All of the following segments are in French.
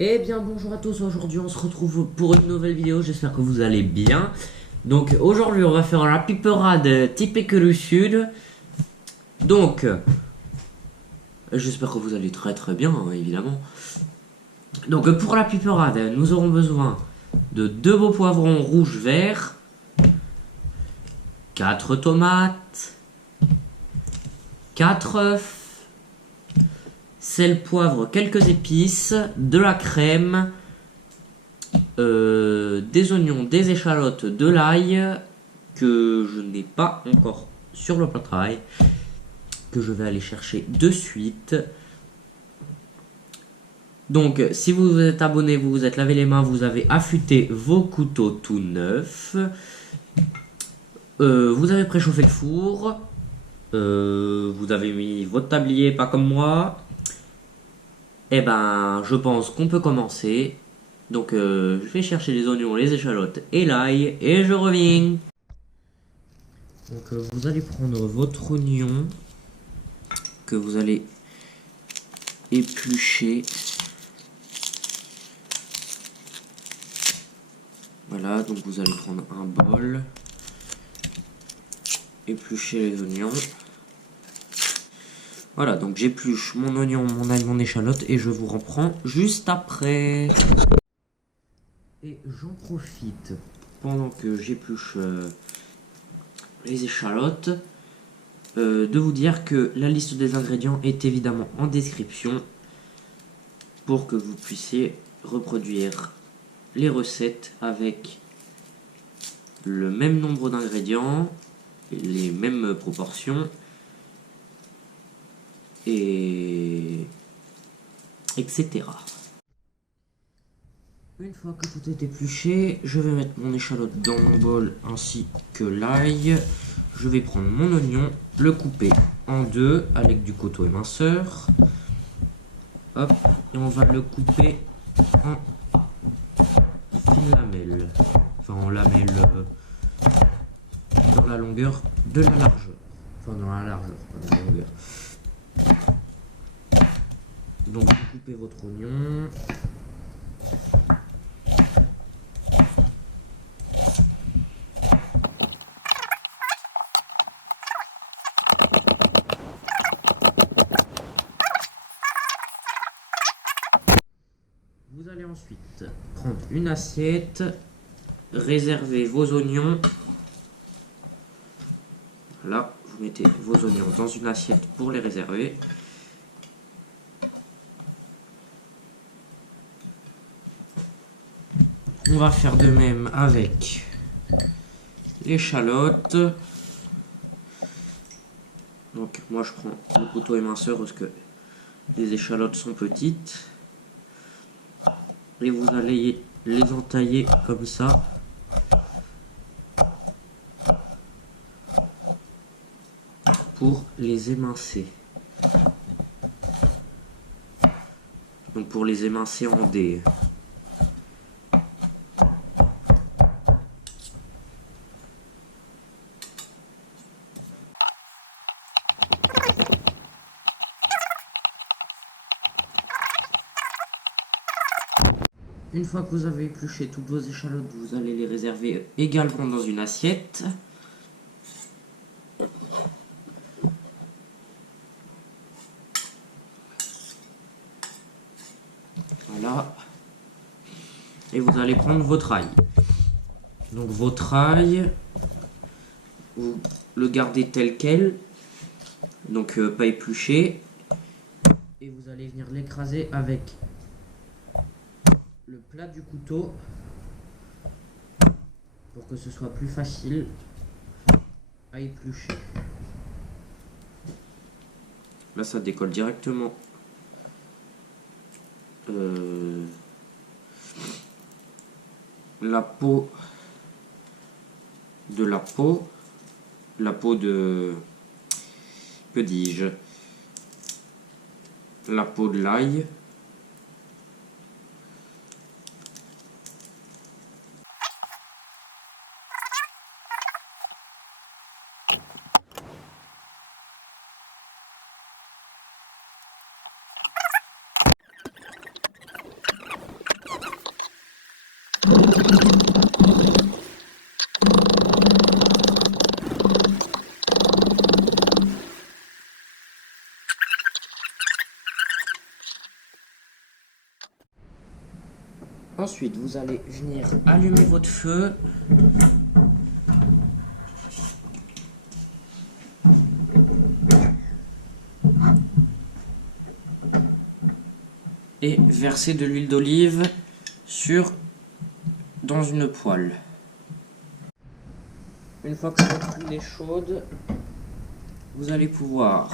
Eh bien bonjour à tous, aujourd'hui on se retrouve pour une nouvelle vidéo, j'espère que vous allez bien. Donc aujourd'hui on va faire la piperade typique du sud. Donc j'espère que vous allez très très bien évidemment. Donc pour la piperade nous aurons besoin de 2 beaux poivrons rouges verts, 4 tomates, 4 œufs, sel, poivre, quelques épices, de la crème, des oignons, des échalotes, de l'ail que je n'ai pas encore sur le plan de travail, que je vais aller chercher de suite. Donc si vous vous êtes abonné, vous vous êtes lavé les mains, vous avez affûté vos couteaux tout neufs, vous avez préchauffé le four, vous avez mis votre tablier, pas comme moi. Eh ben je pense qu'on peut commencer. Donc je vais chercher les oignons, les échalotes et l'ail et je reviens. Donc vous allez prendre votre oignon que vous allez éplucher. Voilà, donc vous allez prendre un bol, éplucher les oignons. Voilà, donc j'épluche mon oignon, mon ail, mon échalote et je vous reprends juste après. Et j'en profite pendant que j'épluche les échalotes de vous dire que la liste des ingrédients est évidemment en description pour que vous puissiez reproduire les recettes avec le même nombre d'ingrédients, les mêmes proportions et etc. Une fois que tout est épluché, je vais mettre mon échalote dans mon bol ainsi que l'ail. Je vais prendre mon oignon, le couper en deux avec du couteau éminceur. Hop, et on va le couper en fines lamelles. Enfin, en lamelles dans la longueur de la largeur. Enfin, dans la largeur, pas dans la longueur. Donc, vous coupez votre oignon. Vous allez ensuite prendre une assiette, réserver vos oignons. Là, vous mettez vos oignons dans une assiette pour les réserver. On va faire de même avec l'échalote. Donc moi je prends le couteau éminceur parce que les échalotes sont petites. Et vous allez les entailler comme ça. Pour les émincer. Donc pour les émincer en dés. Une fois que vous avez épluché toutes vos échalotes, vous allez les réserver également dans une assiette. Voilà. Et vous allez prendre votre ail. Donc votre ail, vous le gardez tel quel, donc pas épluché. Et vous allez venir l'écraser avec le plat du couteau pour que ce soit plus facile à éplucher. Là ça décolle directement la peau de la peau, que dis-je, la peau de l'ail. Ensuite, vous allez venir allumer votre feu. Et verser de l'huile d'olive dans une poêle. Une fois que votre huile est chaude, vous allez pouvoir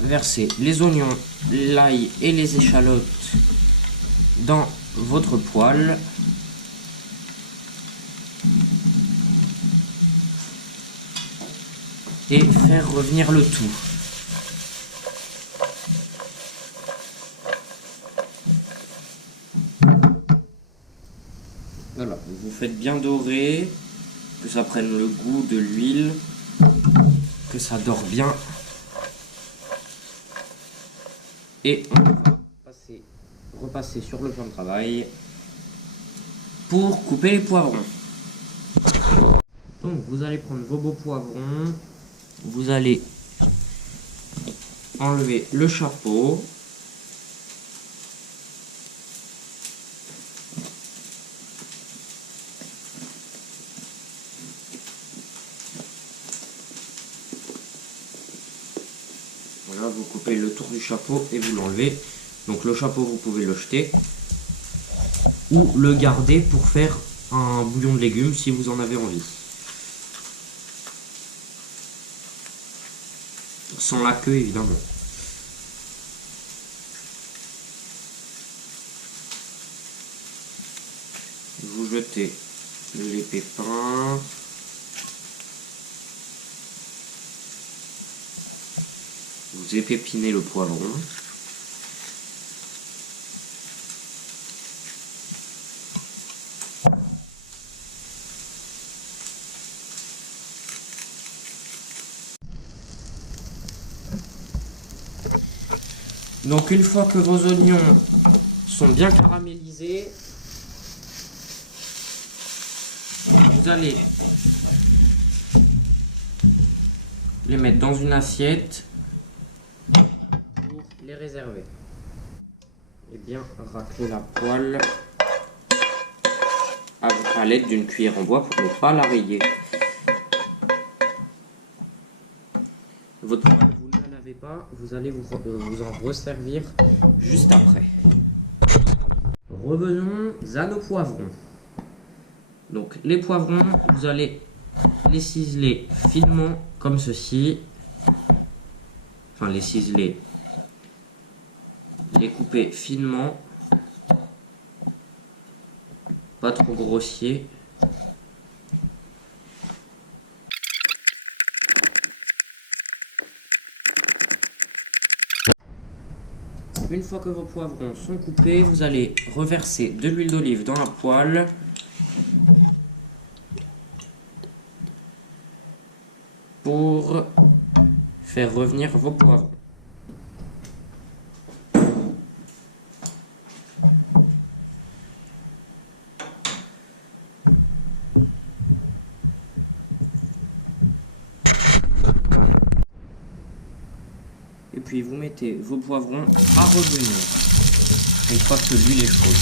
verser les oignons, l'ail et les échalotes dans votre poêle. Et faire revenir le tout. Voilà, vous faites bien dorer, que ça prenne le goût de l'huile, que ça dore bien. Et on va repasser sur le plan de travail pour couper les poivrons. Donc vous allez prendre vos beaux poivrons, vous allez enlever le chapeau. Voilà, vous coupez le tour du chapeau et vous l'enlevez. Donc le chapeau, vous pouvez le jeter ou le garder pour faire un bouillon de légumes si vous en avez envie. Sans la queue évidemment. Vous jetez les pépins. Vous épépinez le poivron. Donc une fois que vos oignons sont bien caramélisés, vous allez les mettre dans une assiette pour les réserver. Et bien racler la poêle à l'aide d'une cuillère en bois pour ne pas la rayer. Votre poêle, vous ne la lavez pas, vous allez vous en resservir juste après. Revenons à nos poivrons. Donc les poivrons, vous allez les ciseler finement comme ceci. Enfin les ciseler, les couper finement, pas trop grossier. Une fois que vos poivrons sont coupés, vous allez reverser de l'huile d'olive dans la poêle. Pour faire revenir vos poivrons. Et puis vous mettez vos poivrons à revenir une fois que l'huile est chaude.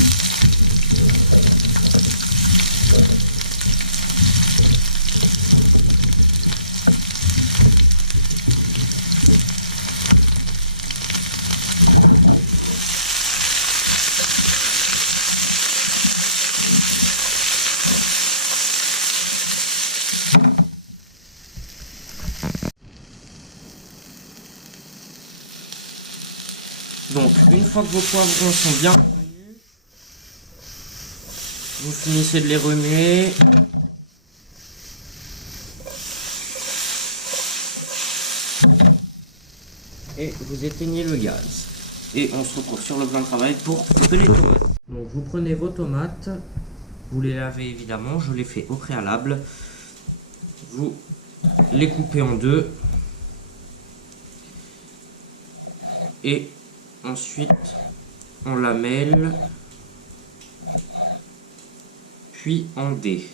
Donc, une fois que vos poivrons sont bien revenus, vous finissez de les remuer. Et vous éteignez le gaz. Et on se retrouve sur le plan de travail pour couper les tomates. Donc, vous prenez vos tomates, vous les lavez évidemment, je l'ai fait au préalable. Vous les coupez en deux. Et ensuite, on la mêle puis en dés.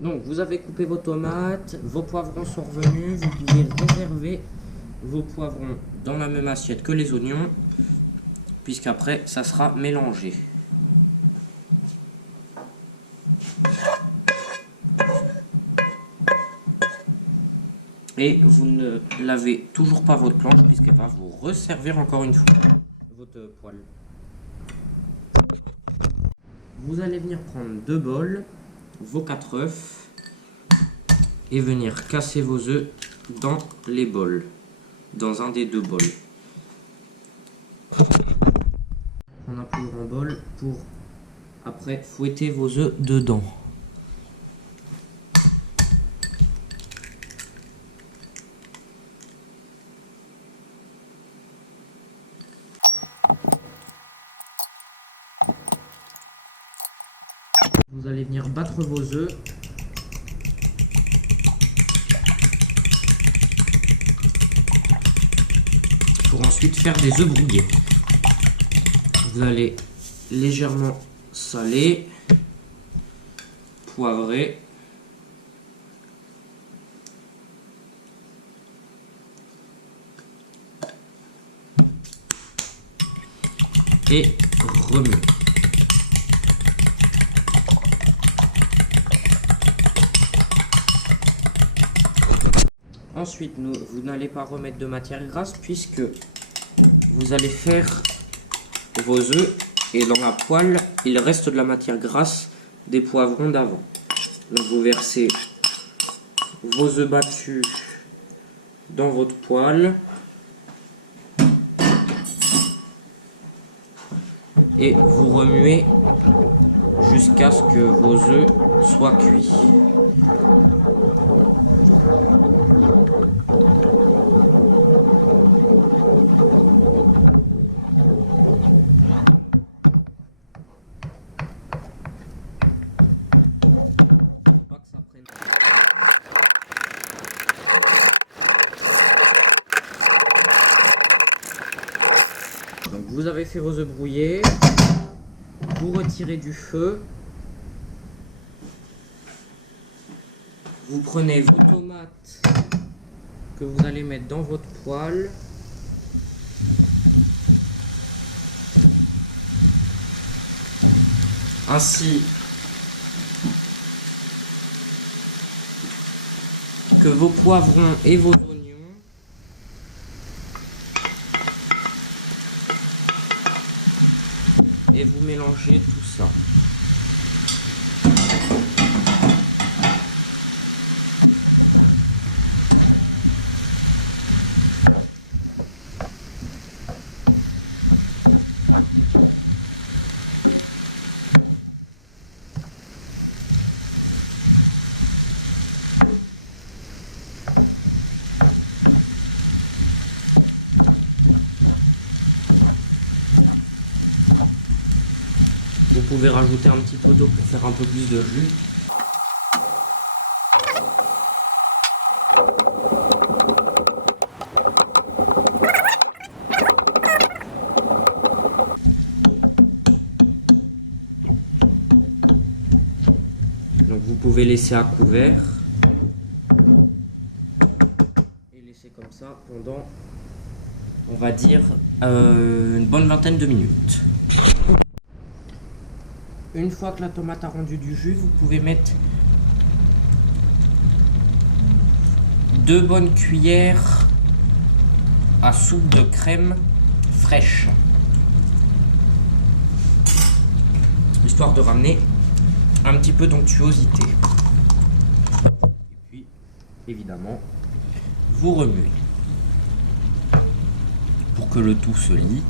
Donc vous avez coupé vos tomates, vos poivrons sont revenus, vous pouvez réserver vos poivrons dans la même assiette que les oignons, puisqu'après ça sera mélangé. Et vous ne lavez toujours pas votre planche puisqu'elle va vous resservir encore une fois votre poêle. Vous allez venir prendre 2 bols, vos 4 œufs et venir casser vos œufs dans les bols, dans un des 2 bols. On a plus grand bol pour après fouetter vos œufs dedans. Vous allez venir battre vos œufs. Pour ensuite faire des œufs brouillés. Vous allez légèrement saler, poivrer, et remuer. Ensuite, vous n'allez pas remettre de matière grasse puisque vous allez faire vos œufs et dans la poêle, il reste de la matière grasse des poivrons d'avant. Donc vous versez vos œufs battus dans votre poêle et vous remuez jusqu'à ce que vos œufs soient cuits. Donc vous avez fait vos œufs brouillés, vous retirez du feu, vous prenez vos tomates que vous allez mettre dans votre poêle, ainsi que vos poivrons et vos oignons. Et vous mélangez tout ça. Vous pouvez rajouter un petit peu d'eau pour faire un peu plus de jus. Donc vous pouvez laisser à couvert et laisser comme ça pendant, on va dire, une bonne vingtaine de minutes. Une fois que la tomate a rendu du jus, vous pouvez mettre 2 bonnes cuillères à soupe de crème fraîche, histoire de ramener un petit peu d'onctuosité. Et puis, évidemment, vous remuez pour que le tout se lie.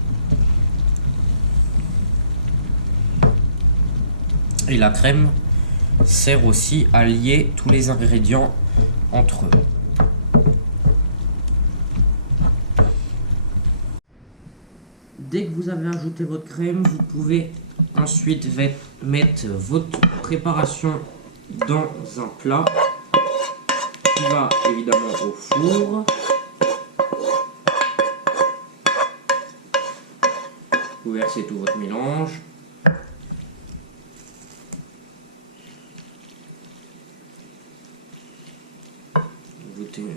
Et la crème sert aussi à lier tous les ingrédients entre eux. Dès que vous avez ajouté votre crème, vous pouvez ensuite mettre votre préparation dans un plat qui va évidemment au four. versez tout votre mélange.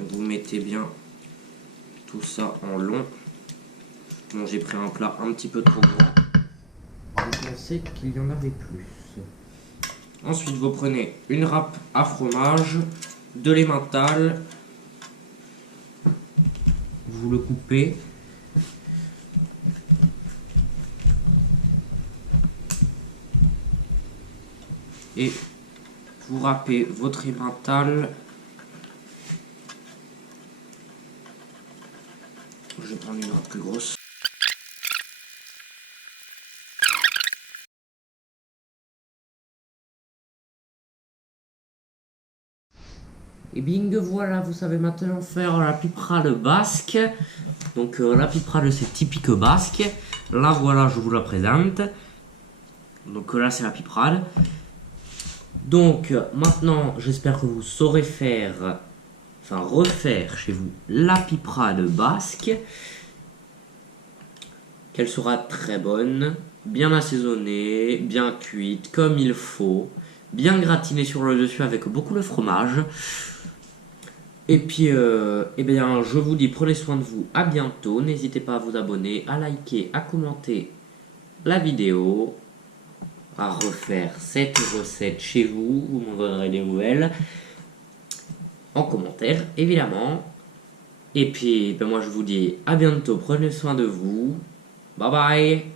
Vous mettez bien tout ça en long. Bon, j'ai pris un plat un petit peu trop grand. Je pensais qu'il y en avait plus. Ensuite, vous prenez une râpe à fromage, de l'emmental. Vous le coupez. Et vous râpez votre emmental. Je vais prendre une râpe plus grosse. Et bing, voilà, vous savez maintenant faire la piprade basque. Donc la piprade, c'est typique basque. Là, voilà, je vous la présente. Donc là, c'est la piprade. Donc maintenant, j'espère que vous saurez faire, enfin refaire chez vous la piprade basque. Qu'elle sera très bonne, bien assaisonnée, bien cuite, comme il faut. Bien gratinée sur le dessus avec beaucoup de fromage. Et puis, eh bien, je vous dis, prenez soin de vous, à bientôt. N'hésitez pas à vous abonner, à liker, à commenter la vidéo, à refaire cette recette chez vous. Vous m'en donnerez des nouvelles en commentaire, évidemment. Et puis, ben moi, je vous dis à bientôt. Prenez soin de vous. Bye bye.